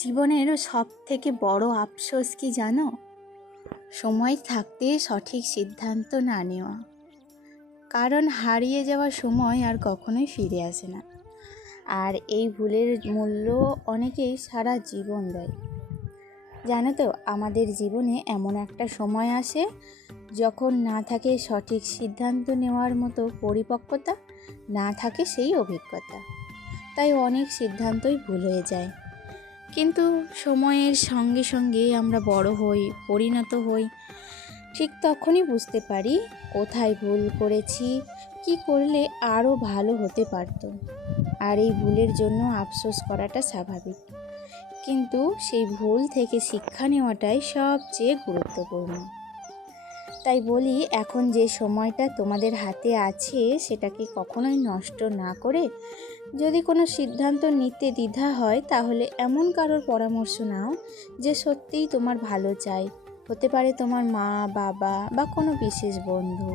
জীবনের সবথেকে বড় আফসোস কি জানো? সময় থাকতে সঠিক সিদ্ধান্ত না নেওয়া। কারণ হারিয়ে যাওয়া সময় আর কখনোই ফিরে আসে না। আর এই ভুলের মূল্য অনেকেই সারা জীবন দেয়। জানো তো, আমাদের জীবনে এমন একটা সময় আসে যখন না থাকে সঠিক সিদ্ধান্ত নেওয়ার মতো পরিপক্কতা, না থাকে সেই অভিজ্ঞতা। তাই অনেক সিদ্ধান্তই ভুল হয়ে যায়। কিন্তু সময়ের সঙ্গে সঙ্গে আমরা বড় হই, পরিণত হই। ঠিক তখনই বুঝতে পারি কোথায় ভুল করেছি, কি করলে আরও ভালো হতে পারত। আর এই ভুলের জন্য আফসোস করাটা স্বাভাবিক, কিন্তু সেই ভুল থেকে শিক্ষা নেওয়াটাই সবচেয়ে গুরুত্বপূর্ণ। তাই বলি, এখন যে সময়টা তোমাদের হাতে আছে সেটাকে কখনোই নষ্ট না করে, যদি কোনো সিদ্ধান্ত নিতে দ্বিধা হয় তাহলে এমন কারোর পরামর্শ নাও যে সত্যিই তোমার ভালো চায়। হতে পারে তোমার মা, বাবা বা কোনো বিশেষ বন্ধু।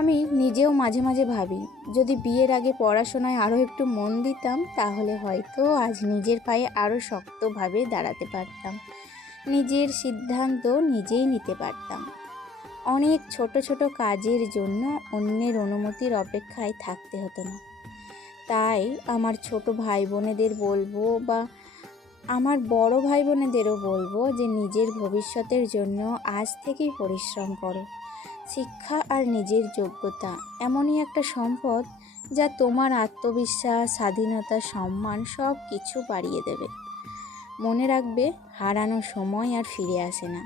আমি নিজেও মাঝে মাঝে ভাবি, যদি বিয়ের আগে পড়াশোনায় আরও একটু মন দিতাম তাহলে হয়তো আজ নিজের পায়ে আরও শক্তভাবে দাঁড়াতে পারতাম, নিজের সিদ্ধান্ত নিজেই নিতে পারতাম। অনেক ছোট ছোট কাজের জন্য অন্যের অনুমতির অপেক্ষায় থাকতে হতো না। তাই আমার ছোট ভাই বোনেদের বলবো, বা আমার বড় ভাই বোনেদেরও বলবো যে নিজের ভবিষ্যতের জন্য আজ থেকেই পরিশ্রম করো। শিক্ষা আর নিজের যোগ্যতা এমনই একটা সম্পদ যা তোমার আত্মবিশ্বাস, স্বাধীনতা, সম্মান সব কিছু বাড়িয়ে দেবে। মনে রাখবে, হারানো সময় আর ফিরে আসে না,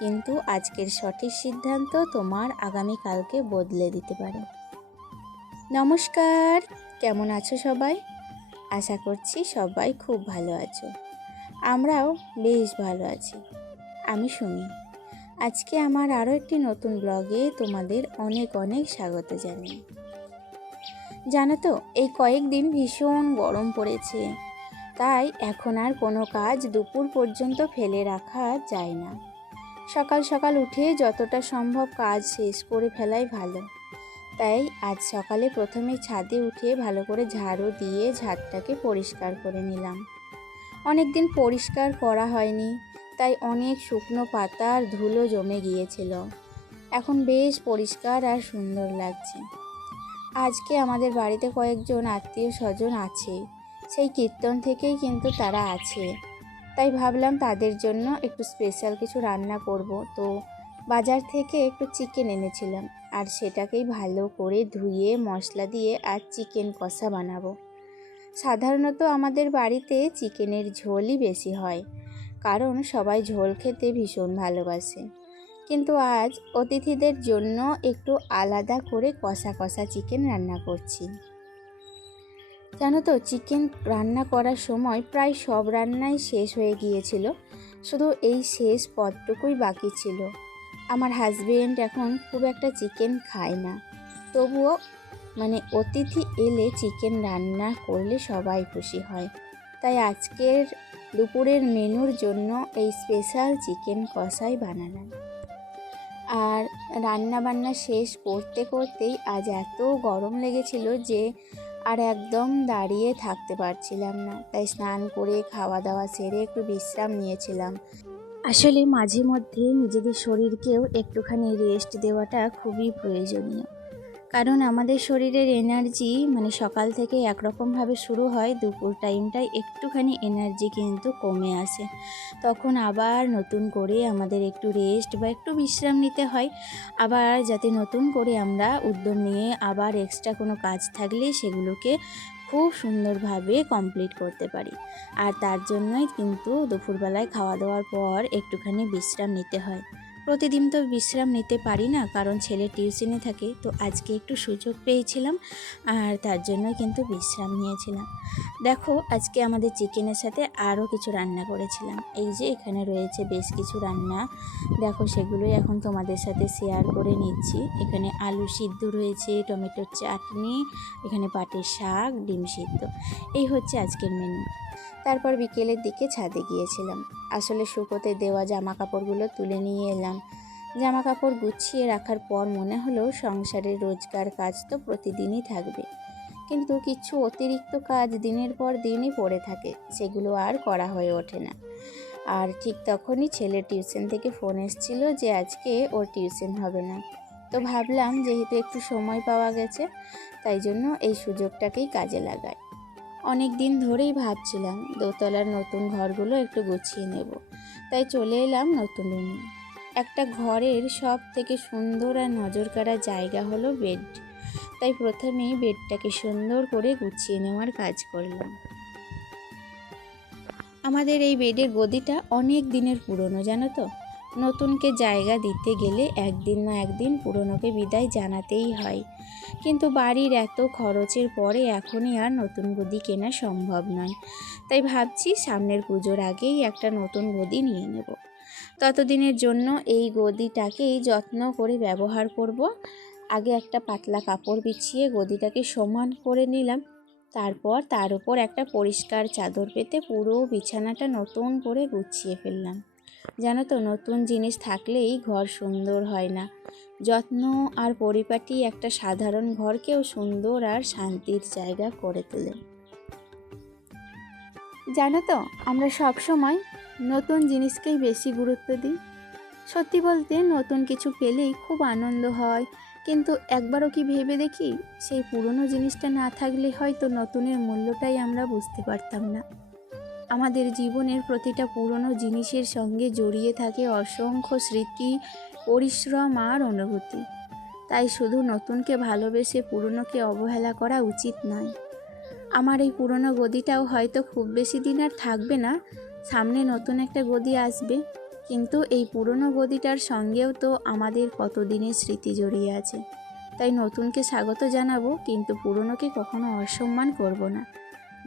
কিন্তু আজকের সঠিক সিদ্ধান্ত তোমার আগামীকালকে বদলে দিতে পারে। নমস্কার, কেমন আছো সবাই? আশা করছি সবাই খুব ভালো আছো। আমরাও বেশ ভালো আছি। আমি সুমি। আজকে আমার আরও একটি নতুন ব্লগে তোমাদের অনেক অনেক স্বাগত জানাই। জানো তো, এই কয়েকদিন ভীষণ গরম পড়েছে, তাই এখন আর কোনো কাজ দুপুর পর্যন্ত ফেলে রাখা যায় না। সকাল সকাল উঠে যতটা সম্ভব কাজ শেষ করে ফেলাই ভালো। তাই আজ সকালে প্রথমে ছাদে উঠে ভালো করে ঝাড়ু দিয়ে ছাদটাকে পরিষ্কার করে নিলাম। অনেক দিন পরিষ্কার করা হয়নি, তাই অনেক শুকনো পাতা আর ধুলো জমে গিয়েছিল। এখন বেশ পরিষ্কার আর সুন্দর লাগছে। আজকে আমাদের বাড়িতে কয়েকজন আত্মীয় স্বজন আছে, সেই কীর্তন থেকেই কিন্তু তারা আছে। তাই ভাবলাম তাদের জন্য একটু স্পেশাল কিছু রান্না করব। তো বাজার থেকে একটু চিকেন এনেছিলাম, আর সেটাকেই ভালো করে ধুয়ে মশলা দিয়ে আর চিকেন কষা বানাবো। সাধারণত আমাদের বাড়িতে চিকেনের ঝোলই বেশি হয়, কারণ সবাই ঝোল খেতে ভীষণ ভালোবাসে। কিন্তু আজ অতিথিদের জন্য একটু আলাদা করে কষা কষা চিকেন রান্না করছি। জানো তো, চিকেন রান্না করার সময় প্রায় সব রান্নাই শেষ হয়ে গিয়েছিল, শুধু এই শেষ পদটুকুই বাকি ছিল। আমার হাজবেন্ড এখন খুব একটা চিকেন খায় না, তবুও অতিথি এলে চিকেন রান্না করলে সবাই খুশি হয়। তাই আজকের দুপুরের মেনুর জন্য এই স্পেশাল চিকেন কষাই বানালাম। আর রান্না বান্না শেষ করতে করতেই আজ এত গরম লেগেছিল যে আর একদম দাঁড়িয়ে থাকতে পারছিলাম না। তাই স্নান করে খাওয়া দাওয়া সেরে একটু বিশ্রাম নিয়েছিলাম। আসলে মাঝে মধ্যে নিজেদের শরীরকেও একটুখানি রেস্ট দেওয়াটা খুবই প্রয়োজনীয়। কারণ আমাদের শরীরের এনার্জি সকাল থেকে একরকমভাবে শুরু হয়, দুপুর টাইমটায় একটুখানি এনার্জি কিন্তু কমে আসে। তখন আবার নতুন করে আমাদের একটু রেস্ট বা একটু বিশ্রাম নিতে হয়, আবার যাতে নতুন করে আমরা উদ্যম নিয়ে আবার এক্সট্রা কোনো কাজ থাকলে সেগুলোকে খুব সুন্দরভাবে কমপ্লিট করতে পারি। আর তার জন্যই কিন্তু দুপুরবেলায় খাওয়া দাওয়ার পর একটুখানি বিশ্রাম নিতে হয়। প্রতিদিন তো বিশ্রাম নিতে পারি না, কারণ ছেলে টিউশনে থাকে। তো আজকে একটু সুযোগ পেয়েছিলাম, আর তার জন্য কিন্তু বিশ্রাম নিয়েছিলাম। দেখো, আজকে আমাদের চিকেনের সাথে আরও কিছু রান্না করেছিলাম। এই যে এখানে রয়েছে বেশ কিছু রান্না, দেখো সেগুলোই এখন তোমাদের সাথে শেয়ার করে নিচ্ছি। এখানে আলু সিদ্ধ রয়েছে, টমেটোর চাটনি, এখানে পাটের শাক, ডিম সিদ্ধ। এই হচ্ছে আজকের মেনু। তারপর বিকেলের দিকে ছাদে গিয়েছিলাম। আসলে শুকোতে দেওয়া জামা কাপড়গুলো তুলে নিয়ে এলাম। জামা কাপড় গুছিয়ে রাখার পর মনে হলো সংসারের রোজকার কাজ তো প্রতিদিনই থাকবে, কিন্তু কিছু অতিরিক্ত কাজ দিনের পর দিনই পড়ে থাকে, সেগুলো আর করা হয়ে ওঠে না। আর ঠিক তখনই ছেলের টিউশন থেকে ফোন এসেছিল যে আজকে ওর টিউশন হবে না। তো ভাবলাম যেহেতু একটু সময় পাওয়া গেছে, তাই জন্য এই সুযোগটাকেই কাজে লাগাই। অনেক দিন ধরেই ভাবছিলাম দোতলার নতুন ঘরগুলো একটু গুছিয়ে নেব, তাই চলে এলাম নতুন রুমে। একটা ঘরের সব থেকে সুন্দর আর নজর কাড়া জায়গা হলো বেড, তাই প্রথমেই বেডটাকে সুন্দর করে গুছিয়ে নেওয়ার কাজ করলাম। আমাদের এই বেডের গদিটা অনেক দিনের পুরনো, জানো তো। নতুনকে জায়গা দিতে গেলে একদিন না একদিন পুরনোকে বিদায় জানাতেই হয়, কিন্তু বাড়ির এত খরচের পরে এখনই আর নতুন গদি কেনা সম্ভব নয়। তাই ভাবছি সামনের পুজোর আগেই একটা নতুন গদি নিয়ে নেব। ততদিনের জন্য এই গদিটাকেই যত্ন করে ব্যবহার করব। আগে একটা পাতলা কাপড় বিছিয়ে গদিটাকে সমান করে নিলাম, তারপর তার উপর একটা পরিষ্কার চাদর পেতে পুরো বিছানাটা নতুন করে গুছিয়ে ফেললাম। জানো তো, নতুন জিনিস থাকলেই ঘর সুন্দর হয় না, যত্ন আর পরিপাটি একটা সাধারণ ঘরকেও সুন্দর আর শান্তির জায়গা করে তোলে। জানো তো, আমরা সব সময় নতুন জিনিসকেই বেশি গুরুত্ব দিই। সত্যি বলতে নতুন কিছু পেলেই খুব আনন্দ হয়, কিন্তু একবারও কি ভেবে দেখি সেই পুরনো জিনিসটা না থাকলে হয়তো নতুনের মূল্যটাই আমরা বুঝতে পারতাম না। আমাদের জীবনের প্রতিটা পুরনো জিনিসের সঙ্গে জড়িয়ে থাকে অসংখ্য স্মৃতি, পরিশ্রম আর অনুভূতি। তাই শুধু নতুনকে ভালোবেসে পুরনোকে অবহেলা করা উচিত নয়। আমার এই পুরনো গদিটাও হয়তো খুব বেশি দিন আর থাকবে না, সামনে নতুন একটা গদি আসবে, কিন্তু এই পুরনো গদিটার সঙ্গেও তো আমাদের কতদিনের স্মৃতি জড়িয়ে আছে। তাই নতুনকে স্বাগত জানাবো, কিন্তু পুরনোকে কখনো অসম্মান করব না।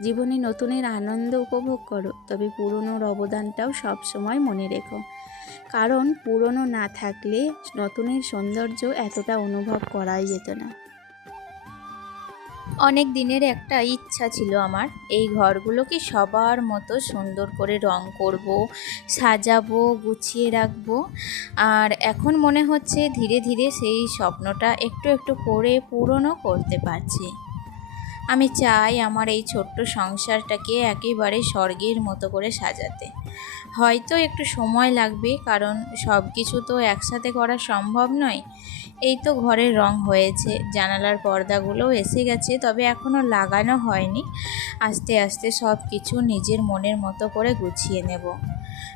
জীবনে নতুনের আনন্দ উপভোগ করো, তবে পুরনোর অবদানটাও সবসময় মনে রেখো, কারণ পুরনো না থাকলে নতুনের সৌন্দর্য এতটা অনুভব করাই যেত না। অনেক দিনের একটা ইচ্ছা ছিল আমার, এই ঘরগুলোকে সবার মতো সুন্দর করে রং করব, সাজাবো, গুছিয়ে রাখবো। আর এখন মনে হচ্ছে ধীরে ধীরে সেই স্বপ্নটা একটু একটু করে পূরণও করতে পারছি। আমি চাই আমার এই ছোট্ট সংসারটাকে একেবারে স্বর্গের মতো করে সাজাতে। হয়তো একটু সময় লাগবে, কারণ সব কিছু তো একসাথে করা সম্ভব নয়। এই তো ঘরের রং হয়েছে, জানালার পর্দাগুলোও এসে গেছে, তবে এখনও লাগানো হয়নি। আস্তে আস্তে সব কিছু নিজের মনের মতো করে গুছিয়ে নেব।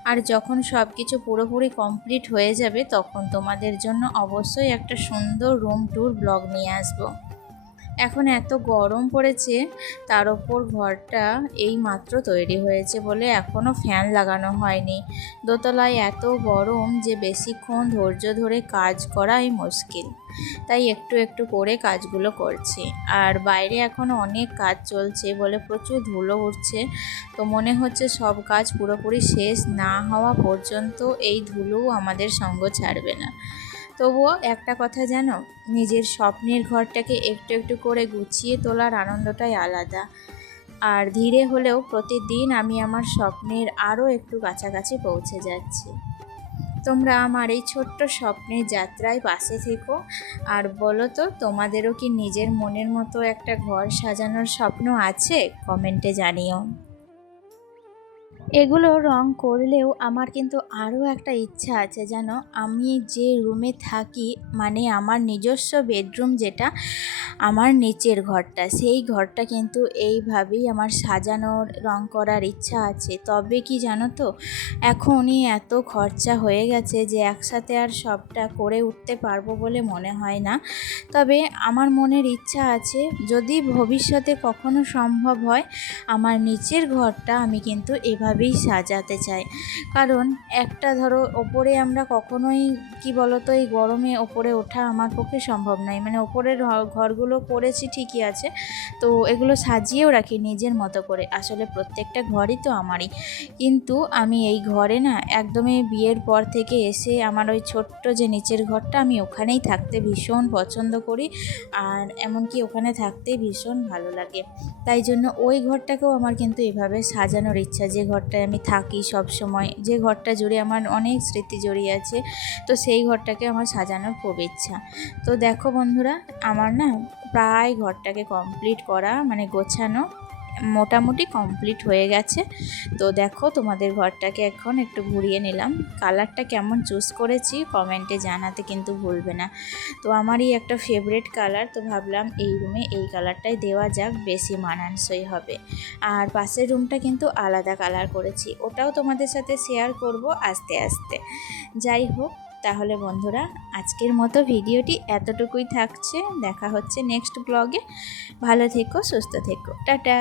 আর যখন সব কিছু পুরোপুরি কমপ্লিট হয়ে যাবে, তখন তোমাদের জন্য অবশ্যই একটা সুন্দর রুম ট্যুর ব্লগ নিয়ে আসবো। এখন এত গরম পড়েছে, তার ওপর ঘরটা এই মাত্র তৈরি হয়েছে বলে এখনও ফ্যান লাগানো হয়নি। দোতলায় এত গরম যে বেশিক্ষণ ধৈর্য ধরে কাজ করাই মুশকিল, তাই একটু একটু করে কাজগুলো করছি। আর বাইরে এখনও অনেক কাজ চলছে বলে প্রচুর ধুলো উঠছে, তো মনে হচ্ছে সব কাজ পুরোপুরি শেষ না হওয়া পর্যন্ত এই ধুলো আমাদের সঙ্গ ছাড়বে না। তবুও একটা কথা জানো, নিজের স্বপ্নের ঘরটাকে একটু একটু করে গুছিয়ে তোলার আনন্দটাই আলাদা। আর ধীরে হলেও প্রতিদিন আমি আমার স্বপ্নের আরও একটু কাছাকাছি পৌঁছে যাচ্ছি। তোমরা আমার এই ছোট্ট স্বপ্নের যাত্রায় পাশে থেকো, আর বলো তো, তোমাদেরও কি নিজের মনের মতো একটা ঘর সাজানোর স্বপ্ন আছে? কমেন্টে জানিও। এগুলো রং করলেও আমার কিন্তু আরও একটা ইচ্ছা আছে, জানো। আমি যে রুমে থাকি, মানে আমার নিজস্ব বেডরুম যেটা, আমার নিচের ঘরটা, সেই ঘরটা কিন্তু এইভাবেই আমার সাজানোর, রং করার ইচ্ছা আছে। তবে কি জানো তো, এখনই এত খরচা হয়ে গেছে যে একসাথে আর সবটা করে উঠতে পারবো বলে মনে হয় না। তবে আমার মনের ইচ্ছা আছে, যদি ভবিষ্যতে কখনো সম্ভব হয়, আমার নিচের ঘরটা আমি কিন্তু এভাবেই সাজাতে চাই। কারণ একটা ধরো, ওপরে আমরা কখনোই, কি বলতো, এই গরমে ওপরে ওঠা আমার পক্ষে সম্ভব নয়। মানে ওপরের ঘরগুলো করেছি ঠিকই আছে, তো এগুলো সাজিয়েও রাখি নিজের মতো করে। আসলে প্রত্যেকটা ঘরই তো আমারই, কিন্তু আমি এই ঘরে না একদমই বিয়ের পর থেকে এসে আমার ওই ছোট্ট যে নিচের ঘরটা, আমি ওখানেই থাকতে ভীষণ পছন্দ করি, আর এমনকি ওখানে থাকতে ভীষণ ভালো লাগে। তাই জন্য ওই ঘরটাকেও আমার কিন্তু এভাবে সাজানোর ইচ্ছা, যে ঘরটায় আমি থাকি সব সময়, যে ঘরটা জুড়ে আমার অনেক স্মৃতি জড়িয়ে আছে, তো সেই ঘরটাকে আমার সাজানোর খুব ইচ্ছা। তো দেখো বন্ধুরা, আমার না প্রায় ঘরটাকে কমপ্লিট করা মানে গোছানো মোটামুটি কমপ্লিট হয়ে গেছে। তো দেখো তোমাদের ঘরটাকে এখন একটু ঘুরিয়ে নিলাম। কালারটা কেমন চুজ করেছি কমেন্টে জানাতে কিন্তু ভুলবে না। তো আমারই একটা ফেভারিট কালার, তো ভাবলাম এই রুমে এই কালারটাই দেওয়া যাক, বেশি মানানসই হবে। আর পাশের রুমটা কিন্তু আলাদা কালার করেছি, ওটাও তোমাদের সাথে শেয়ার করব আস্তে আস্তে। যাই হোক, তাহলে বন্ধুরা আজকের মতো ভিডিওটি এতটুকুই থাকছে। দেখা হচ্ছে নেক্সট ব্লগে। ভালো থেকো, সুস্থ থেকো, টাটা।